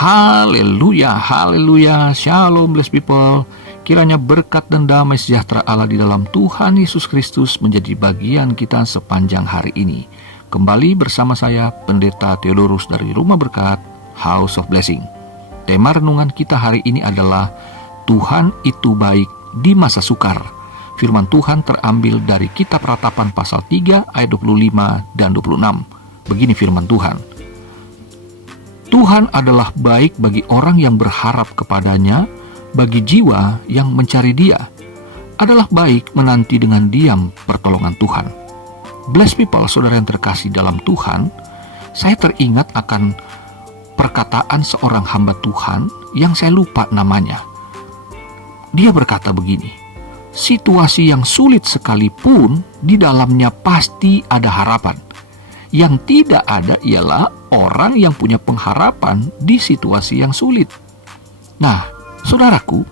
Haleluya, haleluya, shalom blessed people. Kiranya berkat dan damai sejahtera Allah di dalam Tuhan Yesus Kristus menjadi bagian kita sepanjang hari ini. Kembali bersama saya, Pendeta Theodorus dari Rumah Berkat, House of Blessing. Tema renungan kita hari ini adalah Tuhan itu baik di masa sukar. Firman Tuhan terambil dari Kitab Ratapan pasal 3 ayat 25 dan 26. Begini firman Tuhan. Tuhan adalah baik bagi orang yang berharap kepadanya, bagi jiwa yang mencari Dia. Adalah baik menanti dengan diam pertolongan Tuhan. Blessed people, saudara yang terkasih dalam Tuhan, saya teringat akan perkataan seorang hamba Tuhan yang saya lupa namanya. Dia berkata begini, situasi yang sulit sekalipun di dalamnya pasti ada harapan. Yang tidak ada ialah orang yang punya pengharapan di situasi yang sulit. Nah, saudaraku,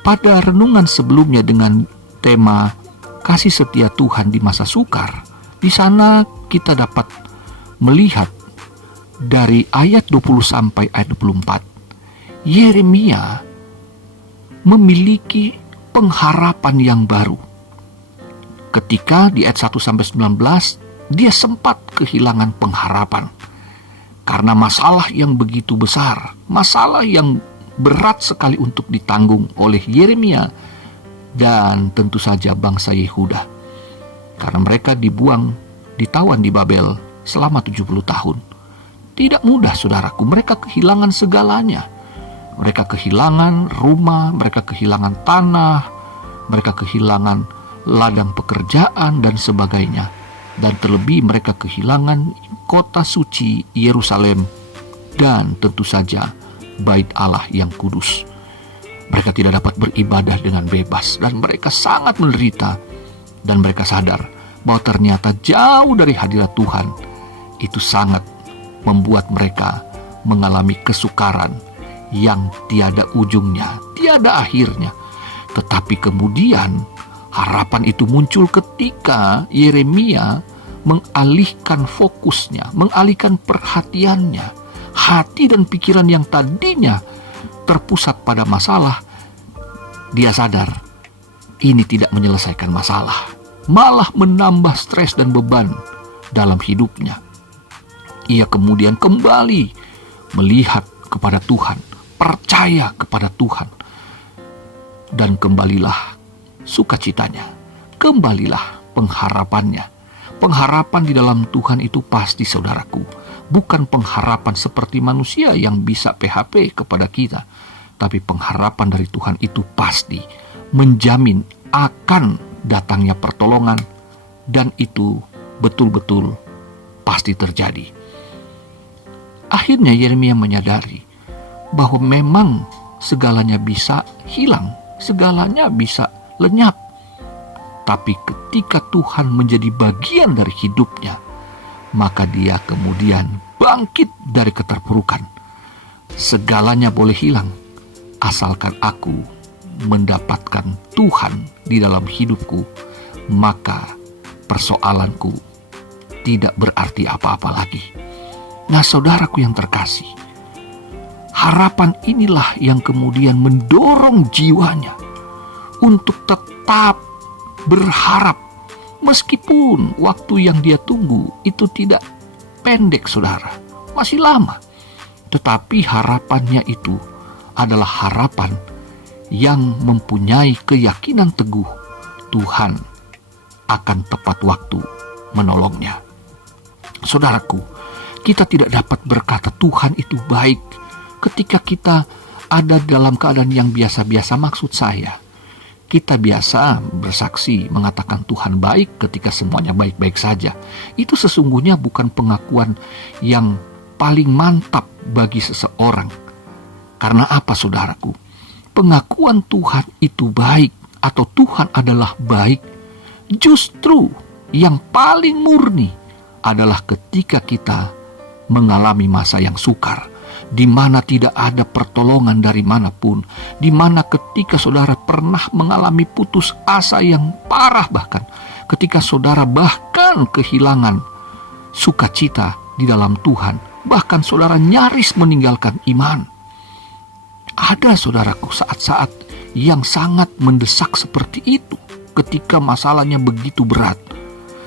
pada renungan sebelumnya dengan tema kasih setia Tuhan di masa sukar, di sana kita dapat melihat dari ayat 20 sampai ayat 24, Yeremia memiliki pengharapan yang baru. Ketika di ayat 1 sampai 19, dia sempat kehilangan pengharapan karena masalah yang begitu besar, masalah yang berat sekali untuk ditanggung oleh Yeremia dan tentu saja bangsa Yehuda, karena mereka ditawan di Babel selama 70 tahun. Tidak mudah, saudaraku, mereka kehilangan segalanya. Mereka kehilangan rumah, mereka kehilangan tanah, mereka kehilangan ladang pekerjaan dan sebagainya. Dan terlebih mereka kehilangan kota suci Yerusalem dan tentu saja bait Allah yang kudus. Mereka tidak dapat beribadah dengan bebas dan mereka sangat menderita. Dan mereka sadar bahwa ternyata jauh dari hadirat Tuhan itu sangat membuat mereka mengalami kesukaran yang tiada ujungnya, tiada akhirnya. Tetapi kemudian harapan itu muncul ketika Yeremia mengalihkan fokusnya, mengalihkan perhatiannya, hati dan pikiran yang tadinya terpusat pada masalah. Dia sadar ini tidak menyelesaikan masalah, malah menambah stres dan beban dalam hidupnya. Ia kemudian kembali melihat kepada Tuhan, percaya kepada Tuhan, dan kembalilah sukacitanya, kembalilah pengharapannya. Pengharapan di dalam Tuhan itu pasti, saudaraku, bukan pengharapan seperti manusia yang bisa PHP kepada kita, tapi pengharapan dari Tuhan itu pasti menjamin akan datangnya pertolongan, dan itu betul-betul pasti terjadi. Akhirnya Yeremia menyadari bahwa memang segalanya bisa hilang, segalanya bisa lenyap. Tapi ketika Tuhan menjadi bagian dari hidupnya, maka dia kemudian bangkit dari keterpurukan. Segalanya boleh hilang, asalkan aku mendapatkan Tuhan di dalam hidupku, maka persoalanku tidak berarti apa-apa lagi. Nah, saudaraku yang terkasih, harapan inilah yang kemudian mendorong jiwanya untuk tetap berharap, meskipun waktu yang dia tunggu itu tidak pendek, saudara, masih lama. Tetapi harapannya itu adalah harapan yang mempunyai keyakinan teguh Tuhan akan tepat waktu menolongnya. Saudaraku, kita tidak dapat berkata Tuhan itu baik ketika kita ada dalam keadaan yang biasa-biasa. Maksud saya, kita biasa bersaksi mengatakan Tuhan baik ketika semuanya baik-baik saja. Itu sesungguhnya bukan pengakuan yang paling mantap bagi seseorang. Karena apa, saudaraku? Pengakuan Tuhan itu baik atau Tuhan adalah baik, justru yang paling murni adalah ketika kita mengalami masa yang sukar, di mana tidak ada pertolongan dari manapun, di mana ketika saudara pernah mengalami putus asa yang parah, bahkan ketika saudara bahkan kehilangan sukacita di dalam Tuhan, bahkan saudara nyaris meninggalkan iman. Ada saudaraku saat-saat yang sangat mendesak seperti itu ketika masalahnya begitu berat.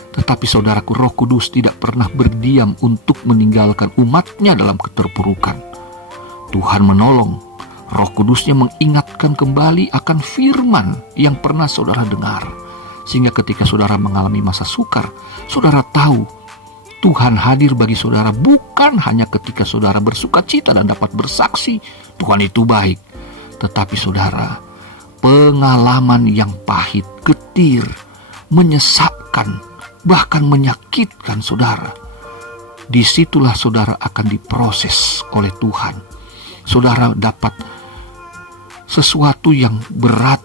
Tetapi saudaraku, Roh Kudus tidak pernah berdiam untuk meninggalkan umatnya dalam keterpurukan. Tuhan menolong, Roh Kudusnya mengingatkan kembali akan firman yang pernah saudara dengar. Sehingga ketika saudara mengalami masa sukar, saudara tahu Tuhan hadir bagi saudara bukan hanya ketika saudara bersuka cita dan dapat bersaksi Tuhan itu baik. Tetapi saudara, pengalaman yang pahit, getir, menyesakkan, bahkan menyakitkan saudara, disitulah saudara akan diproses oleh Tuhan. Saudara dapat sesuatu yang berat,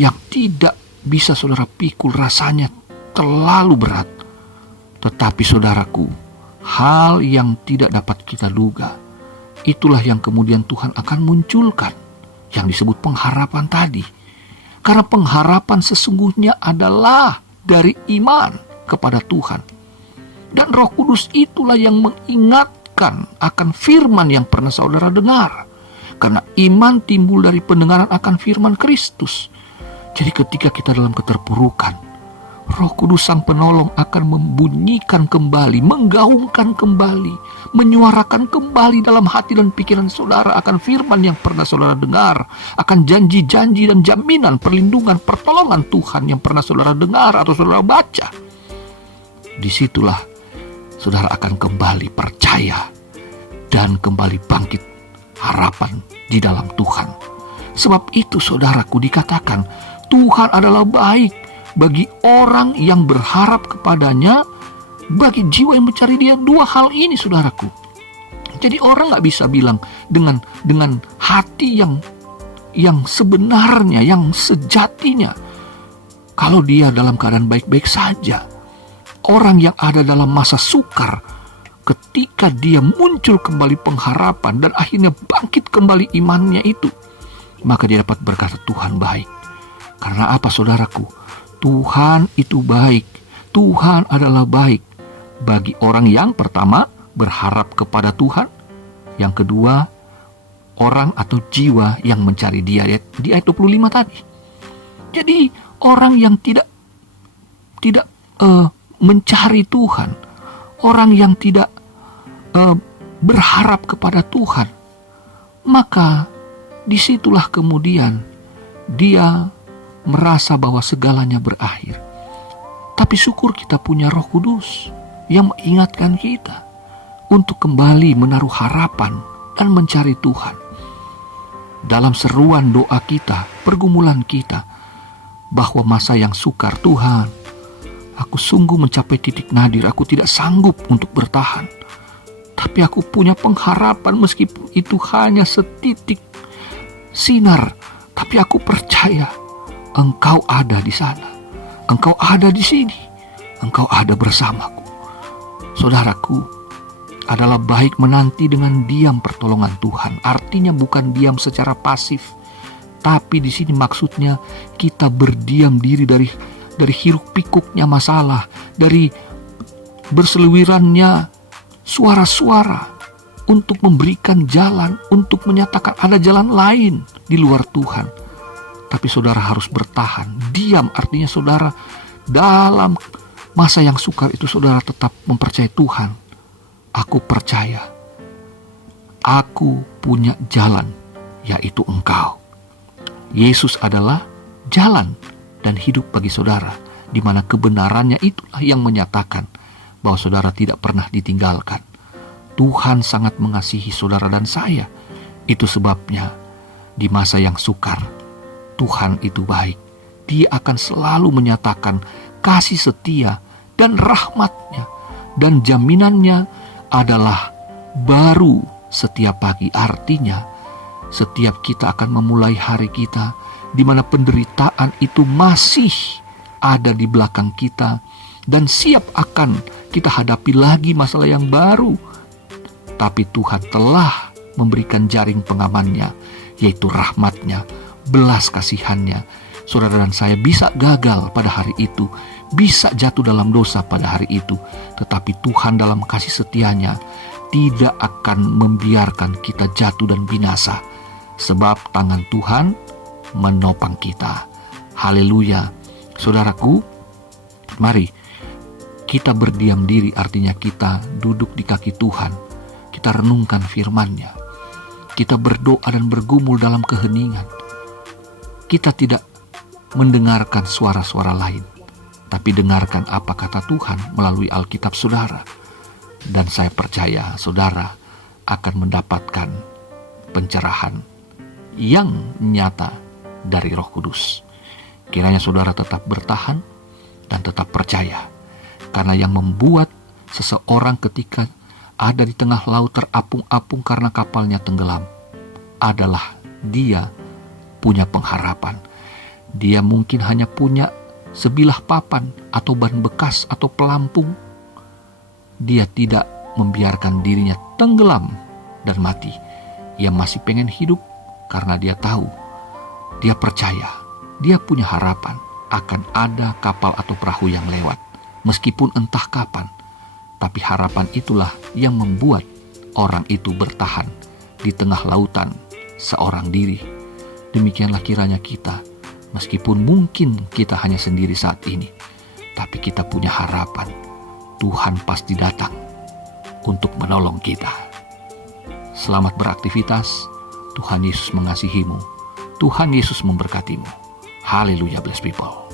yang tidak bisa saudara pikul, rasanya terlalu berat. Tetapi saudaraku, hal yang tidak dapat kita duga, itulah yang kemudian Tuhan akan munculkan, yang disebut pengharapan tadi. Karena pengharapan sesungguhnya adalah dari iman kepada Tuhan. Dan Roh Kudus itulah yang mengingatkan akan firman yang pernah saudara dengar. Karena iman timbul dari pendengaran akan firman Kristus. Jadi ketika kita dalam keterpurukan, Roh Kudus Sang Penolong akan membunyikan kembali, menggaungkan kembali, menyuarakan kembali dalam hati dan pikiran saudara akan firman yang pernah saudara dengar, akan janji-janji dan jaminan perlindungan, pertolongan Tuhan yang pernah saudara dengar atau saudara baca. Disitulah saudara akan kembali percaya dan kembali bangkit harapan di dalam Tuhan. Sebab itu saudaraku, dikatakan Tuhan adalah baik bagi orang yang berharap kepadanya, bagi jiwa yang mencari Dia. Dua hal ini saudaraku. Jadi orang gak bisa bilang dengan hati yang sebenarnya, yang sejatinya, kalau dia dalam keadaan baik-baik saja. Orang yang ada dalam masa sukar, ketika dia muncul kembali pengharapan dan akhirnya bangkit kembali imannya itu, maka dia dapat berkata Tuhan baik. Karena apa saudaraku? Tuhan itu baik. Tuhan adalah baik bagi orang yang pertama berharap kepada Tuhan, yang kedua orang atau jiwa yang mencari Dia, di ayat 25 tadi. Jadi orang yang tidak mencari Tuhan, orang yang tidak berharap kepada Tuhan, maka disitulah kemudian dia merasa bahwa segalanya berakhir. Tapi syukur kita punya Roh Kudus yang mengingatkan kita untuk kembali menaruh harapan dan mencari Tuhan. Dalam seruan doa kita, pergumulan kita, bahwa masa yang sukar, Tuhan, aku sungguh mencapai titik nadir, aku tidak sanggup untuk bertahan. Tapi aku punya pengharapan meskipun itu hanya setitik sinar. Tapi aku percaya Engkau ada di sana, Engkau ada di sini, Engkau ada bersamaku. Saudaraku, adalah baik menanti dengan diam pertolongan Tuhan. Artinya bukan diam secara pasif, tapi di sini maksudnya kita berdiam diri dari hiruk pikuknya masalah, dari berseliwerannya suara-suara untuk memberikan jalan, untuk menyatakan ada jalan lain di luar Tuhan. Tapi saudara harus bertahan. Diam artinya saudara dalam masa yang sukar itu saudara tetap mempercayai Tuhan. Aku percaya, aku punya jalan, yaitu Engkau. Yesus adalah jalan dan hidup bagi saudara, di mana kebenarannya itulah yang menyatakan bahwa saudara tidak pernah ditinggalkan. Tuhan sangat mengasihi saudara dan saya. Itu sebabnya di masa yang sukar, Tuhan itu baik. Dia akan selalu menyatakan kasih setia dan rahmat-Nya. Dan jaminannya adalah baru setiap pagi. Artinya setiap kita akan memulai hari kita di mana penderitaan itu masih ada di belakang kita dan siap akan kita hadapi lagi masalah yang baru. Tapi Tuhan telah memberikan jaring pengamannya, yaitu rahmat-Nya, belas kasihannya. Saudara dan saya bisa gagal pada hari itu, bisa jatuh dalam dosa pada hari itu, tetapi Tuhan dalam kasih setianya tidak akan membiarkan kita jatuh dan binasa, sebab tangan Tuhan menopang kita. Haleluya. Saudaraku, mari kita berdiam diri, artinya kita duduk di kaki Tuhan. Kita renungkan firman-Nya. Kita berdoa dan bergumul dalam keheningan. Kita tidak mendengarkan suara-suara lain, tapi dengarkan apa kata Tuhan melalui Alkitab saudara. Dan saya percaya saudara akan mendapatkan pencerahan yang nyata dari Roh Kudus. Kiranya saudara tetap bertahan dan tetap percaya, karena yang membuat seseorang ketika ada di tengah laut terapung-apung karena kapalnya tenggelam adalah dia punya pengharapan. Dia mungkin hanya punya sebilah papan atau ban bekas atau pelampung. Dia tidak membiarkan dirinya tenggelam dan mati. Ia masih pengen hidup karena dia tahu, dia percaya, dia punya harapan akan ada kapal atau perahu yang lewat. Meskipun entah kapan, tapi harapan itulah yang membuat orang itu bertahan di tengah lautan seorang diri. Demikianlah kiranya kita, meskipun mungkin kita hanya sendiri saat ini, tapi kita punya harapan. Tuhan pasti datang untuk menolong kita. Selamat beraktivitas. Tuhan Yesus mengasihimu. Tuhan Yesus memberkatimu. Haleluya, blessed people.